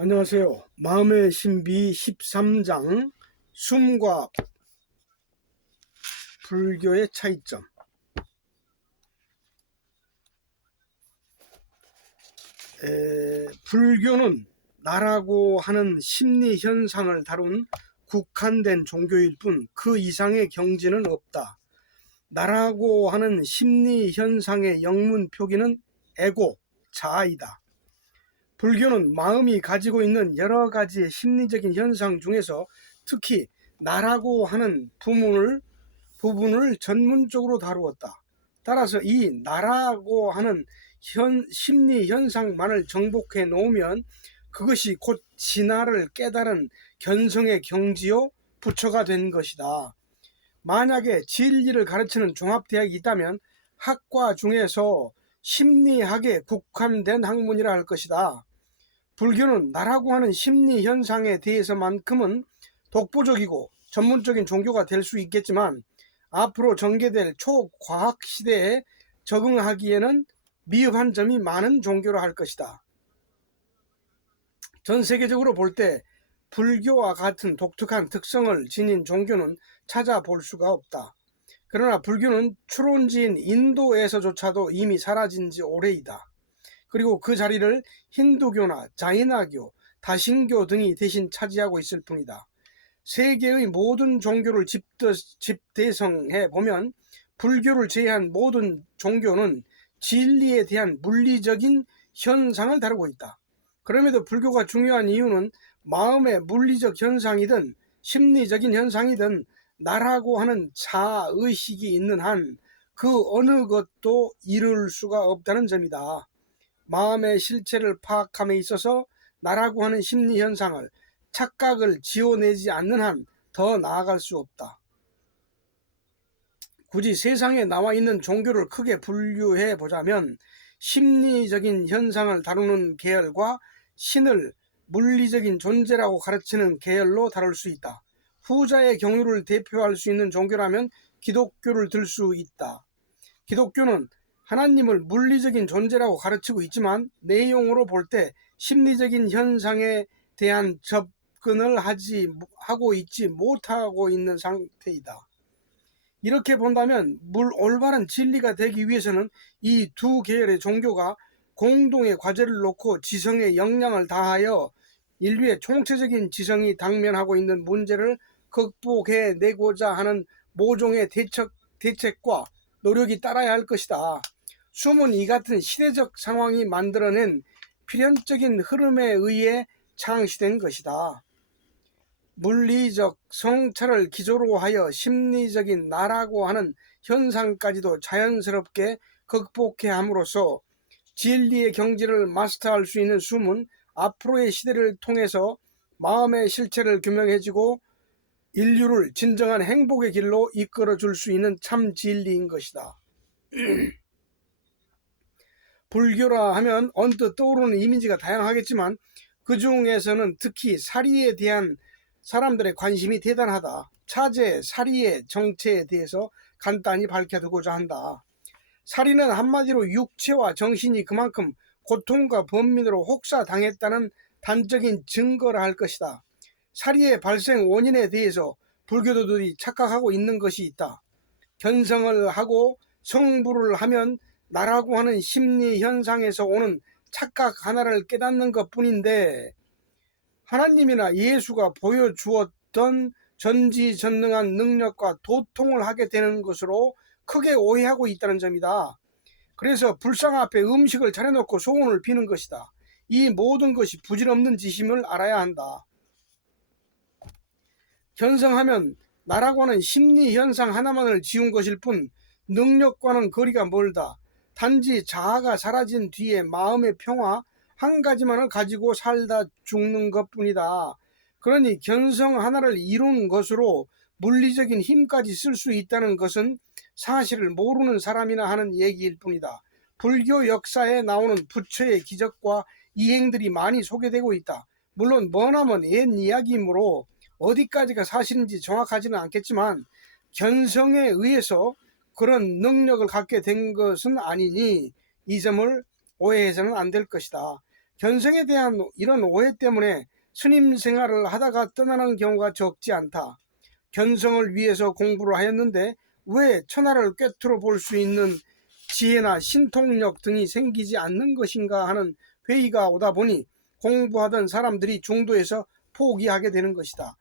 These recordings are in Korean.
안녕하세요. 마음의 신비 13장 숨과 불교의 차이점. 불교는 나라고 하는 심리 현상을 다룬 국한된 종교일 뿐 그 이상의 경지는 없다. 나라고 하는 심리 현상의 영문 표기는 에고, 자아이다. 불교는 마음이 가지고 있는 여러 가지의 심리적인 현상 중에서 특히 나라고 하는 부분을 전문적으로 다루었다. 따라서 이 나라고 하는 심리 현상만을 정복해 놓으면 그것이 곧 진화를 깨달은 견성의 경지요 부처가 된 것이다. 만약에 진리를 가르치는 종합대학이 있다면 학과 중에서 심리학에 국한된 학문이라 할 것이다. 불교는 나라고 하는 심리 현상에 대해서만큼은 독보적이고 전문적인 종교가 될 수 있겠지만 앞으로 전개될 초과학 시대에 적응하기에는 미흡한 점이 많은 종교라 할 것이다. 전 세계적으로 볼 때 불교와 같은 독특한 특성을 지닌 종교는 찾아볼 수가 없다. 그러나 불교는 추론지인 인도에서조차도 이미 사라진 지 오래이다. 그리고 그 자리를 힌두교나 자이나교, 다신교 등이 대신 차지하고 있을 뿐이다. 세계의 모든 종교를 집대성해 보면 불교를 제외한 모든 종교는 진리에 대한 물리적인 현상을 다루고 있다. 그럼에도 불교가 중요한 이유는 마음의 물리적 현상이든 심리적인 현상이든 나라고 하는 자의식이 있는 한 그 어느 것도 이룰 수가 없다는 점이다. 마음의 실체를 파악함에 있어서 나라고 하는 심리 현상을 착각을 지워내지 않는 한 더 나아갈 수 없다. 굳이 세상에 나와 있는 종교를 크게 분류해 보자면 심리적인 현상을 다루는 계열과 신을 물리적인 존재라고 가르치는 계열로 다룰 수 있다. 후자의 경우를 대표할 수 있는 종교라면 기독교를 들 수 있다. 기독교는 하나님을 물리적인 존재라고 가르치고 있지만 내용으로 볼 때 심리적인 현상에 대한 접근을 하고 있지 못하고 있는 상태이다. 이렇게 본다면 올바른 진리가 되기 위해서는 이 두 계열의 종교가 공동의 과제를 놓고 지성에 역량을 다하여 인류의 총체적인 지성이 당면하고 있는 문제를 극복해내고자 하는 모종의 대책과 노력이 따라야 할 것이다. 숨은 이 같은 시대적 상황이 만들어낸 필연적인 흐름에 의해 창시된 것이다. 물리적 성찰을 기조로 하여 심리적인 나라고 하는 현상까지도 자연스럽게 극복해 함으로써 진리의 경지를 마스터할 수 있는 숨은 앞으로의 시대를 통해서 마음의 실체를 규명해주고 인류를 진정한 행복의 길로 이끌어 줄 수 있는 참 진리인 것이다. 불교라 하면 언뜻 떠오르는 이미지가 다양하겠지만 그 중에서는 특히 사리에 대한 사람들의 관심이 대단하다. 차제, 사리의 정체에 대해서 간단히 밝혀두고자 한다. 사리는 한마디로 육체와 정신이 그만큼 고통과 번민으로 혹사당했다는 단적인 증거라 할 것이다. 사리의 발생 원인에 대해서 불교도들이 착각하고 있는 것이 있다. 견성을 하고 성불을 하면 나라고 하는 심리 현상에서 오는 착각 하나를 깨닫는 것뿐인데 하나님이나 예수가 보여주었던 전지전능한 능력과 도통을 하게 되는 것으로 크게 오해하고 있다는 점이다. 그래서 불상 앞에 음식을 차려놓고 소원을 비는 것이다. 이 모든 것이 부질없는 짓임을 알아야 한다. 견성하면 나라고 하는 심리 현상 하나만을 지운 것일 뿐 능력과는 거리가 멀다. 단지 자아가 사라진 뒤에 마음의 평화 한 가지만을 가지고 살다 죽는 것뿐이다. 그러니 견성 하나를 이룬 것으로 물리적인 힘까지 쓸 수 있다는 것은 사실을 모르는 사람이나 하는 얘기일 뿐이다. 불교 역사에 나오는 부처의 기적과 이행들이 많이 소개되고 있다. 물론 머나먼 옛 이야기이므로 어디까지가 사실인지 정확하지는 않겠지만 견성에 의해서 그런 능력을 갖게 된 것은 아니니 이 점을 오해해서는 안 될 것이다. 견성에 대한 이런 오해 때문에 스님 생활을 하다가 떠나는 경우가 적지 않다. 견성을 위해서 공부를 하였는데 왜 천하를 꿰뚫어 볼 수 있는 지혜나 신통력 등이 생기지 않는 것인가 하는 회의가 오다 보니 공부하던 사람들이 중도에서 포기하게 되는 것이다.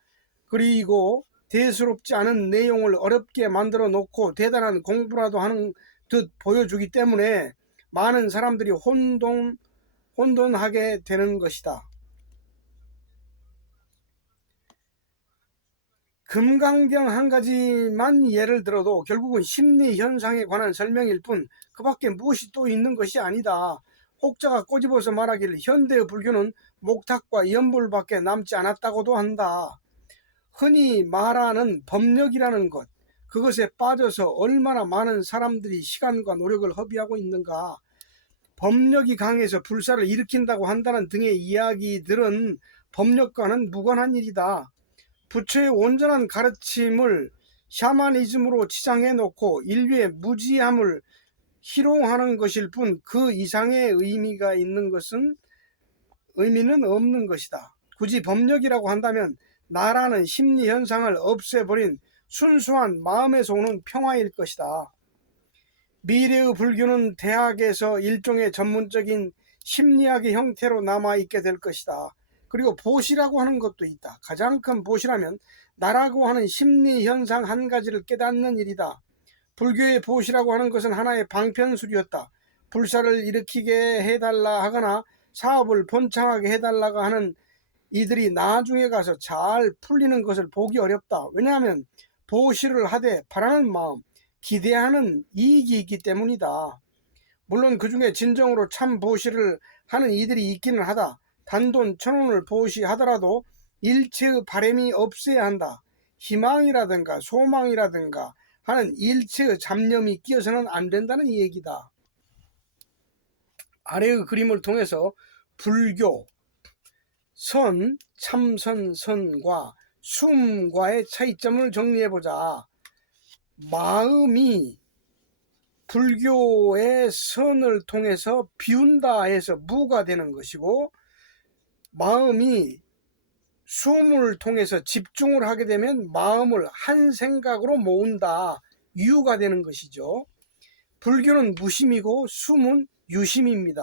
그리고 대수롭지 않은 내용을 어렵게 만들어 놓고 대단한 공부라도 하는 듯 보여주기 때문에 많은 사람들이 혼돈하게 되는 것이다. 금강경 한 가지만 예를 들어도 결국은 심리 현상에 관한 설명일 뿐 그밖에 무엇이 또 있는 것이 아니다. 혹자가 꼬집어서 말하기를 현대의 불교는 목탁과 연불밖에 남지 않았다고도 한다. 흔히 말하는 법력이라는 것, 그것에 빠져서 얼마나 많은 사람들이 시간과 노력을 허비하고 있는가. 법력이 강해서 불사를 일으킨다고 한다는 등의 이야기들은 법력과는 무관한 일이다. 부처의 온전한 가르침을 샤머니즘으로 치장해 놓고 인류의 무지함을 희롱하는 것일 뿐 그 이상의 의미는 없는 것이다. 굳이 법력이라고 한다면 나라는 심리 현상을 없애버린 순수한 마음에서 오는 평화일 것이다. 미래의 불교는 대학에서 일종의 전문적인 심리학의 형태로 남아있게 될 것이다. 그리고 보시라고 하는 것도 있다. 가장 큰 보시라면 나라고 하는 심리 현상 한 가지를 깨닫는 일이다. 불교의 보시라고 하는 것은 하나의 방편술이었다. 불사를 일으키게 해달라 하거나 사업을 번창하게 해달라고 하는 이들이 나중에 가서 잘 풀리는 것을 보기 어렵다. 왜냐하면 보시를 하되 바라는 마음, 기대하는 이익이 있기 때문이다. 물론 그 중에 진정으로 참 보시를 하는 이들이 있기는 하다. 단돈 1,000원을 보시하더라도 일체의 바람이 없어야 한다. 희망이라든가 소망이라든가 하는 일체의 잡념이 끼어서는 안 된다는 얘기다. 아래의 그림을 통해서 불교, 선, 참선, 선과 숨과의 차이점을 정리해보자. 마음이 불교의 선을 통해서 비운다 해서 무가 되는 것이고, 마음이 숨을 통해서 집중을 하게 되면 마음을 한 생각으로 모은다, 유가 되는 것이죠. 불교는 무심이고 숨은 유심입니다.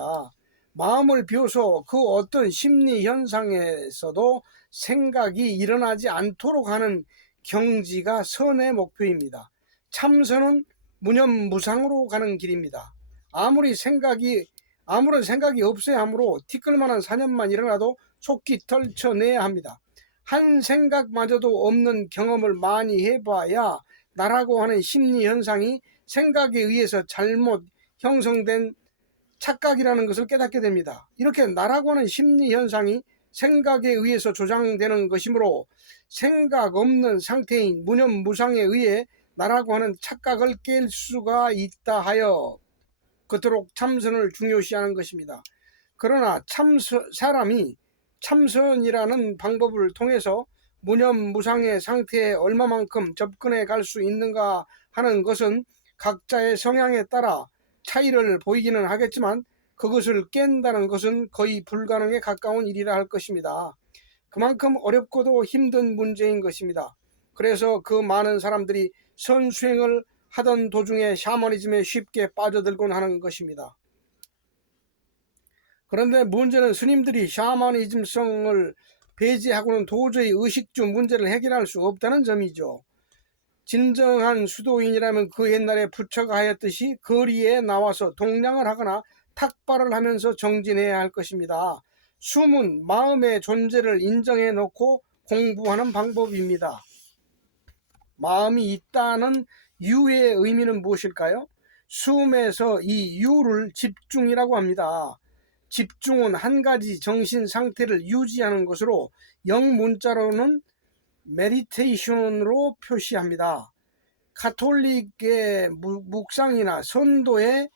마음을 비워서 그 어떤 심리 현상에서도 생각이 일어나지 않도록 하는 경지가 선의 목표입니다. 참선은 무념무상으로 가는 길입니다. 아무런 생각이 없어야 하므로 티끌만한 사념만 일어나도 속기 떨쳐내야 합니다. 한 생각마저도 없는 경험을 많이 해봐야 나라고 하는 심리 현상이 생각에 의해서 잘못 형성된 착각이라는 것을 깨닫게 됩니다. 이렇게 나라고 하는 심리 현상이 생각에 의해서 조장되는 것이므로 생각 없는 상태인 무념무상에 의해 나라고 하는 착각을 깰 수가 있다 하여 그토록 참선을 중요시하는 것입니다. 그러나 사람이 참선이라는 방법을 통해서 무념무상의 상태에 얼마만큼 접근해 갈 수 있는가 하는 것은 각자의 성향에 따라 차이를 보이기는 하겠지만 그것을 깬다는 것은 거의 불가능에 가까운 일이라 할 것입니다. 그만큼 어렵고도 힘든 문제인 것입니다. 그래서 그 많은 사람들이 선수행을 하던 도중에 샤머니즘에 쉽게 빠져들곤 하는 것입니다. 그런데 문제는 스님들이 샤머니즘성을 배제하고는 도저히 의식주 문제를 해결할 수 없다는 점이죠. 진정한 수도인이라면 그 옛날에 부처가 하였듯이 거리에 나와서 동량을 하거나 탁발을 하면서 정진해야 할 것입니다. 숨은 마음의 존재를 인정해 놓고 공부하는 방법입니다. 마음이 있다는 유의 의미는 무엇일까요? 숨에서 이 유를 집중이라고 합니다. 집중은 한 가지 정신 상태를 유지하는 것으로 영문자로는 메디테이션으로 표시합니다. 가톨릭의 묵상이나 선도의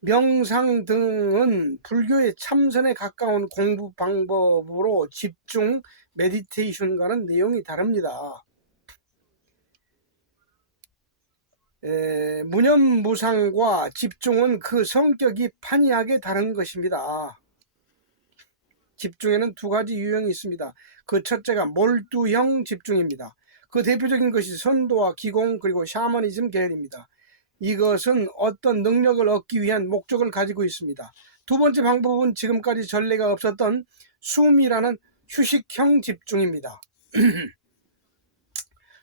명상 등은 불교의 참선에 가까운 공부 방법으로 집중, 메디테이션과는 내용이 다릅니다. 무념무상과 집중은 그 성격이 판이하게 다른 것입니다. 집중에는 두 가지 유형이 있습니다. 그 첫째가 몰두형 집중입니다. 그 대표적인 것이 선도와 기공 그리고 샤머니즘 계열입니다. 이것은 어떤 능력을 얻기 위한 목적을 가지고 있습니다. 두 번째 방법은 지금까지 전례가 없었던 숨이라는 휴식형 집중입니다.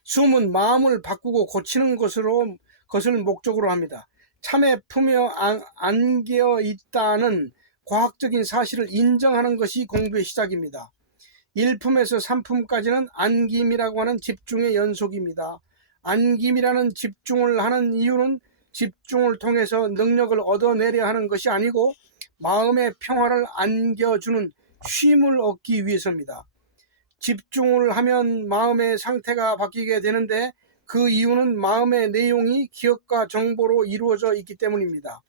숨은 마음을 바꾸고 고치는 것을 목적으로 합니다. 참에 품여 안겨 있다는 과학적인 사실을 인정하는 것이 공부의 시작입니다. 1품에서 3품까지는 안김이라고 하는 집중의 연속입니다. 안김이라는 집중을 하는 이유는 집중을 통해서 능력을 얻어내려 하는 것이 아니고 마음의 평화를 안겨주는 쉼을 얻기 위해서입니다. 집중을 하면 마음의 상태가 바뀌게 되는데 그 이유는 마음의 내용이 기억과 정보로 이루어져 있기 때문입니다.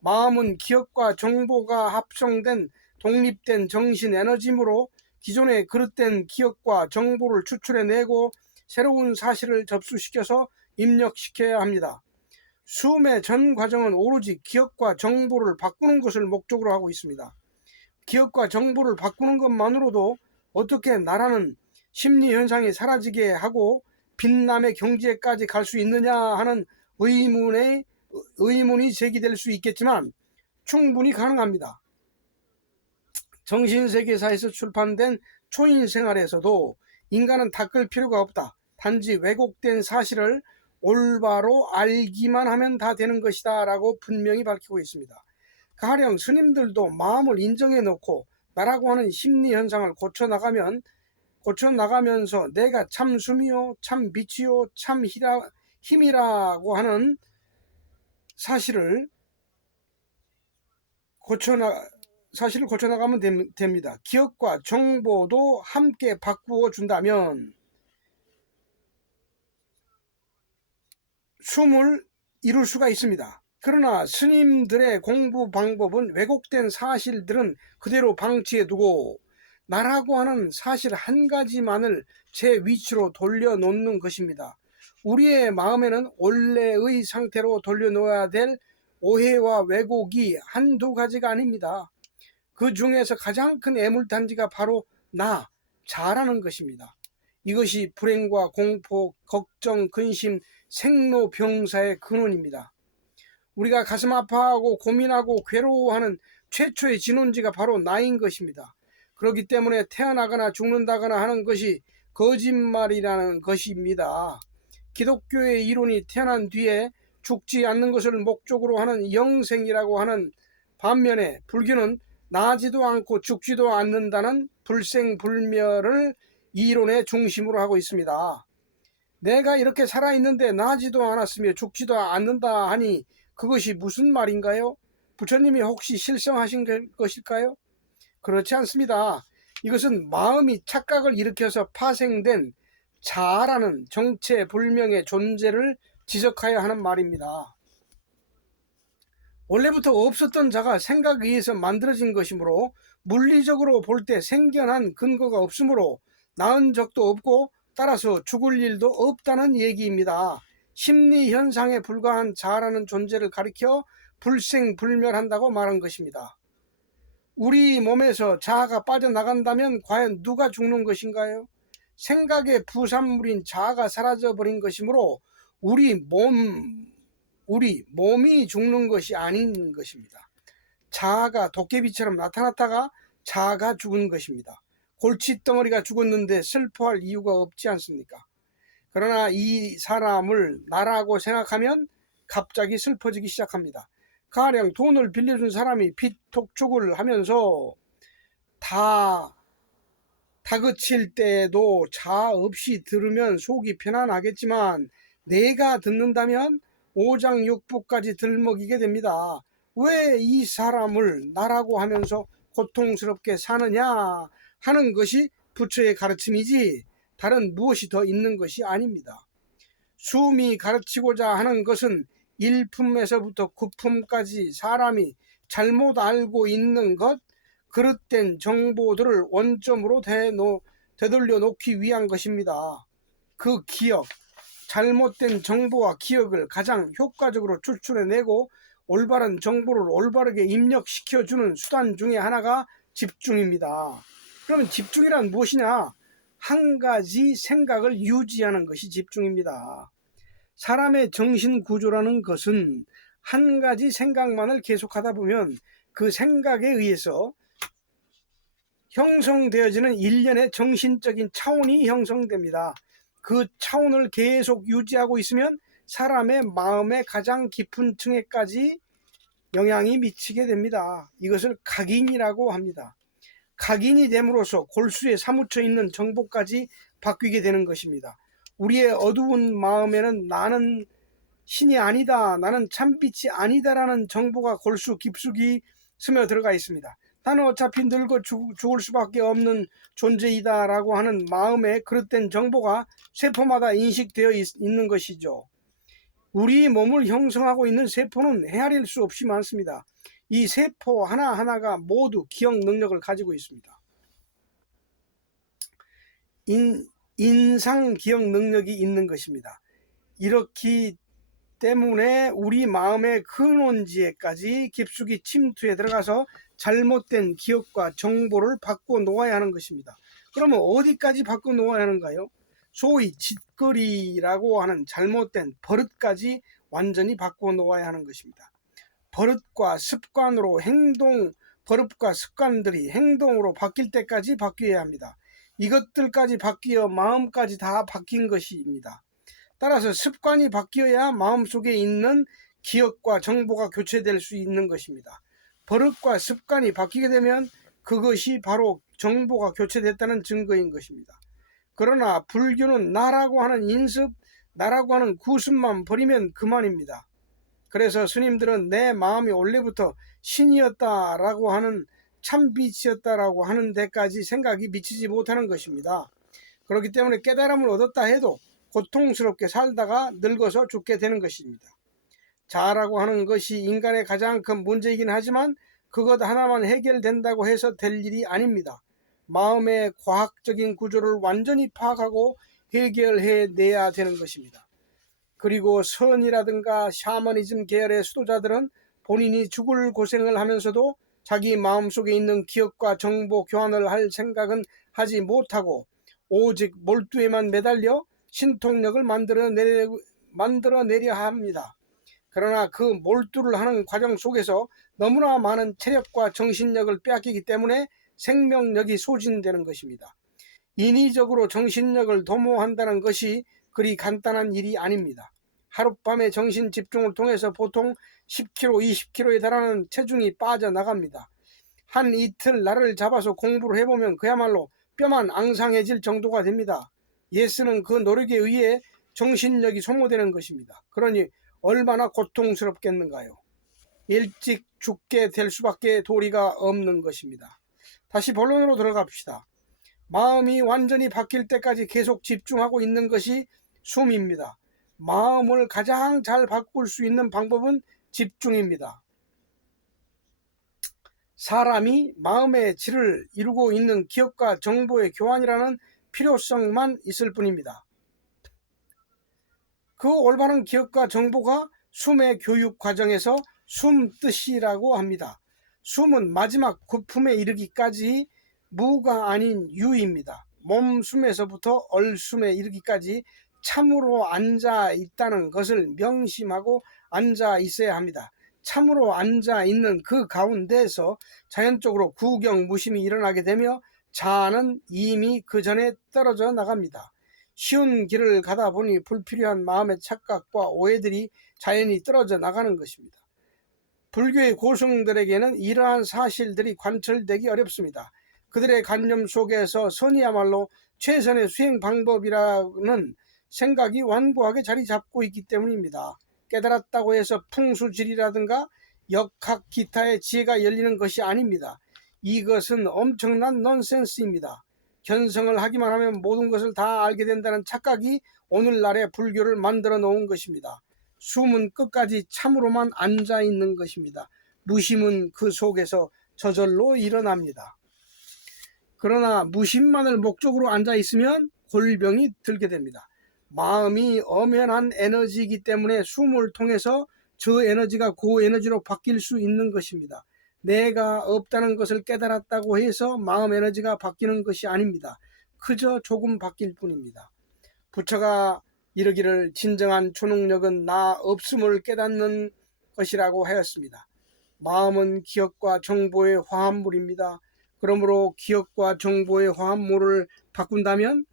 마음은 기억과 정보가 합성된 독립된 정신 에너지이므로 기존의 그릇된 기억과 정보를 추출해내고 새로운 사실을 접수시켜서 입력시켜야 합니다. 숨의 전 과정은 오로지 기억과 정보를 바꾸는 것을 목적으로 하고 있습니다. 기억과 정보를 바꾸는 것만으로도 어떻게 나라는 심리현상이 사라지게 하고 빛남의 경지에까지 갈 수 있느냐 하는 의문이 제기될 수 있겠지만 충분히 가능합니다. 정신세계사에서 출판된 초인생활에서도 인간은 닦을 필요가 없다. 단지 왜곡된 사실을 올바로 알기만 하면 다 되는 것이다 라고 분명히 밝히고 있습니다. 가령 스님들도 마음을 인정해 놓고 나라고 하는 심리현상을 고쳐나가면서 내가 참 숨이요 참 빛이요 참 힘이라고 하는 사실을 고쳐나가면 됩니다. 기억과 정보도 함께 바꾸어 준다면 숨을 이룰 수가 있습니다. 그러나 스님들의 공부 방법은 왜곡된 사실들은 그대로 방치해 두고 나라고 하는 사실 한 가지만을 제 위치로 돌려놓는 것입니다. 우리의 마음에는 원래의 상태로 돌려놓아야 될 오해와 왜곡이 한두 가지가 아닙니다. 그 중에서 가장 큰 애물단지가 바로 자라는 것입니다. 이것이 불행과 공포, 걱정, 근심, 생로병사의 근원입니다. 우리가 가슴 아파하고 고민하고 괴로워하는 최초의 진원지가 바로 나인 것입니다. 그렇기 때문에 태어나거나 죽는다거나 하는 것이 거짓말이라는 것입니다. 기독교의 이론이 태어난 뒤에 죽지 않는 것을 목적으로 하는 영생이라고 하는 반면에 불교는 나지도 않고 죽지도 않는다는 불생불멸을 이론의 중심으로 하고 있습니다. 내가 이렇게 살아있는데 나지도 않았으며 죽지도 않는다 하니 그것이 무슨 말인가요? 부처님이 혹시 실성하신 것일까요? 그렇지 않습니다. 이것은 마음이 착각을 일으켜서 파생된 자라는 정체불명의 존재를 지적하여 하는 말입니다. 원래부터 없었던 자가 생각에 의해서 만들어진 것이므로 물리적으로 볼 때 생겨난 근거가 없으므로 낳은 적도 없고 따라서 죽을 일도 없다는 얘기입니다. 심리현상에 불과한 자라는 존재를 가리켜 불생불멸한다고 말한 것입니다. 우리 몸에서 자아가 빠져나간다면 과연 누가 죽는 것인가요? 생각의 부산물인 자아가 사라져버린 것이므로 우리 몸이 죽는 것이 아닌 것입니다. 자아가 도깨비처럼 나타났다가 자아가 죽은 것입니다. 골칫덩어리가 죽었는데 슬퍼할 이유가 없지 않습니까? 그러나 이 사람을 나라고 생각하면 갑자기 슬퍼지기 시작합니다. 가령 돈을 빌려준 사람이 빚 독촉을 하면서 다그칠 때도 자아 없이 들으면 속이 편안하겠지만 내가 듣는다면 오장육부까지 들먹이게 됩니다. 왜 이 사람을 나라고 하면서 고통스럽게 사느냐 하는 것이 부처의 가르침이지 다른 무엇이 더 있는 것이 아닙니다. 숨이 가르치고자 하는 것은 1품에서부터 9품까지 사람이 잘못 알고 있는 것, 그릇된 정보들을 원점으로 되돌려 놓기 위한 것입니다. 그 기억, 잘못된 정보와 기억을 가장 효과적으로 추출해내고 올바른 정보를 올바르게 입력시켜주는 수단 중에 하나가 집중입니다. 그러면 집중이란 무엇이냐? 한 가지 생각을 유지하는 것이 집중입니다. 사람의 정신 구조라는 것은 한 가지 생각만을 계속하다 보면 그 생각에 의해서 형성되어지는 일련의 정신적인 차원이 형성됩니다. 그 차원을 계속 유지하고 있으면 사람의 마음의 가장 깊은 층에까지 영향이 미치게 됩니다. 이것을 각인이라고 합니다. 각인이 됨으로써 골수에 사무쳐 있는 정보까지 바뀌게 되는 것입니다. 우리의 어두운 마음에는 나는 신이 아니다, 나는 참빛이 아니다라는 정보가 골수 깊숙이 스며들어가 있습니다. 나는 어차피 늙어 죽을 수밖에 없는 존재이다 라고 하는 마음의 그릇된 정보가 세포마다 인식되어 있는 것이죠. 우리 몸을 형성하고 있는 세포는 헤아릴 수 없이 많습니다. 이 세포 하나하나가 모두 기억 능력을 가지고 있습니다. 인상 기억 능력이 있는 것입니다. 이렇기 때문에 우리 마음의 근원지에까지 깊숙이 침투해 들어가서 잘못된 기억과 정보를 바꿔 놓아야 하는 것입니다. 그러면 어디까지 바꿔 놓아야 하는가요? 소위 짓거리라고 하는 잘못된 버릇까지 완전히 바꿔 놓아야 하는 것입니다. 버릇과 습관으로 버릇과 습관들이 행동으로 바뀔 때까지 바뀌어야 합니다. 이것들까지 바뀌어 마음까지 다 바뀐 것입니다. 따라서 습관이 바뀌어야 마음속에 있는 기억과 정보가 교체될 수 있는 것입니다. 버릇과 습관이 바뀌게 되면 그것이 바로 정보가 교체됐다는 증거인 것입니다. 그러나 불교는 나라고 하는 인습, 나라고 하는 구습만 버리면 그만입니다. 그래서 스님들은 내 마음이 원래부터 신이었다라고 하는 참빛이었다라고 하는 데까지 생각이 미치지 못하는 것입니다. 그렇기 때문에 깨달음을 얻었다 해도 고통스럽게 살다가 늙어서 죽게 되는 것입니다. 자아라고 하는 것이 인간의 가장 큰 문제이긴 하지만 그것 하나만 해결된다고 해서 될 일이 아닙니다. 마음의 과학적인 구조를 완전히 파악하고 해결해내야 되는 것입니다. 그리고 선이라든가 샤머니즘 계열의 수도자들은 본인이 죽을 고생을 하면서도 자기 마음속에 있는 기억과 정보 교환을 할 생각은 하지 못하고 오직 몰두에만 매달려 신통력을 만들어내려 합니다. 그러나 그 몰두를 하는 과정 속에서 너무나 많은 체력과 정신력을 빼앗기기 때문에 생명력이 소진되는 것입니다. 인위적으로 정신력을 도모한다는 것이 그리 간단한 일이 아닙니다. 하룻밤의 정신 집중을 통해서 보통 10kg, 20kg에 달하는 체중이 빠져나갑니다. 한 이틀 날을 잡아서 공부를 해보면 그야말로 뼈만 앙상해질 정도가 됩니다. 예스는 그 노력에 의해 정신력이 소모되는 것입니다. 그러니 얼마나 고통스럽겠는가요? 일찍 죽게 될 수밖에 도리가 없는 것입니다. 다시 본론으로 들어갑시다. 마음이 완전히 바뀔 때까지 계속 집중하고 있는 것이 숨입니다. 마음을 가장 잘 바꿀 수 있는 방법은 집중입니다. 사람이 마음의 질을 이루고 있는 기억과 정보의 교환이라는 필요성만 있을 뿐입니다. 그 올바른 기억과 정보가 숨의 교육 과정에서 숨뜻이라고 합니다. 숨은 마지막 고품에 이르기까지 무가 아닌 유입니다. 몸숨에서부터 얼숨에 이르기까지 참으로 앉아 있다는 것을 명심하고 앉아 있어야 합니다. 참으로 앉아 있는 그 가운데에서 자연적으로 구경무심이 일어나게 되며 자아는 이미 그 전에 떨어져 나갑니다. 쉬운 길을 가다 보니 불필요한 마음의 착각과 오해들이 자연히 떨어져 나가는 것입니다. 불교의 고승들에게는 이러한 사실들이 관철되기 어렵습니다. 그들의 관념 속에서 선이야말로 최선의 수행 방법이라는 생각이 완고하게 자리 잡고 있기 때문입니다. 깨달았다고 해서 풍수질이라든가 역학 기타의 지혜가 열리는 것이 아닙니다. 이것은 엄청난 넌센스입니다. 견성을 하기만 하면 모든 것을 다 알게 된다는 착각이 오늘날의 불교를 만들어 놓은 것입니다. 숨은 끝까지 참으로만 앉아 있는 것입니다. 무심은 그 속에서 저절로 일어납니다. 그러나 무심만을 목적으로 앉아 있으면 골병이 들게 됩니다. 마음이 엄연한 에너지이기 때문에 숨을 통해서 저 에너지가 고에너지로 바뀔 수 있는 것입니다. 내가 없다는 것을 깨달았다고 해서 마음 에너지가 바뀌는 것이 아닙니다. 그저 조금 바뀔 뿐입니다. 부처가 이르기를 진정한 초능력은 나 없음을 깨닫는 것이라고 하였습니다. 마음은 기억과 정보의 화합물입니다. 그러므로 기억과 정보의 화합물을 바꾼다면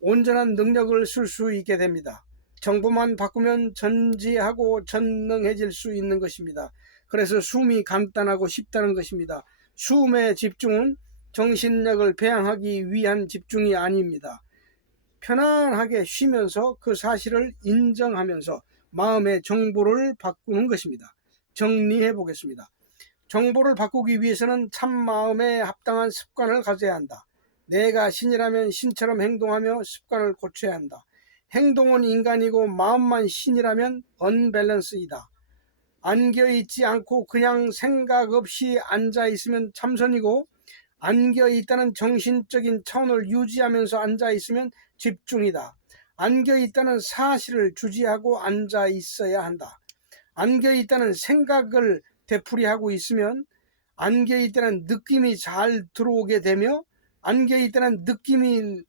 온전한 능력을 쓸 수 있게 됩니다. 정보만 바꾸면 전지하고 전능해질 수 있는 것입니다. 그래서 숨이 간단하고 쉽다는 것입니다. 숨의 집중은 정신력을 배양하기 위한 집중이 아닙니다. 편안하게 쉬면서 그 사실을 인정하면서 마음의 정보를 바꾸는 것입니다. 정리해 보겠습니다. 정보를 바꾸기 위해서는 참 마음에 합당한 습관을 가져야 한다. 내가 신이라면 신처럼 행동하며 습관을 고쳐야 한다. 행동은 인간이고 마음만 신이라면 언밸런스이다. 안겨있지 않고 그냥 생각 없이 앉아있으면 참선이고, 안겨있다는 정신적인 차원을 유지하면서 앉아있으면 집중이다. 안겨있다는 사실을 주지하고 앉아있어야 한다. 안겨있다는 생각을 되풀이하고 있으면 안겨있다는 느낌이 잘 들어오게 되며, 안겨있다는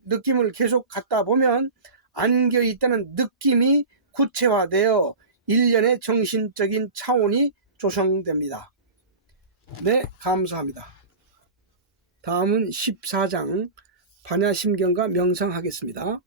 느낌을 계속 갖다 보면 안겨있다는 느낌이 구체화되어 일련의 정신적인 차원이 조성됩니다. 네, 감사합니다. 다음은 14장 반야심경과 명상하겠습니다.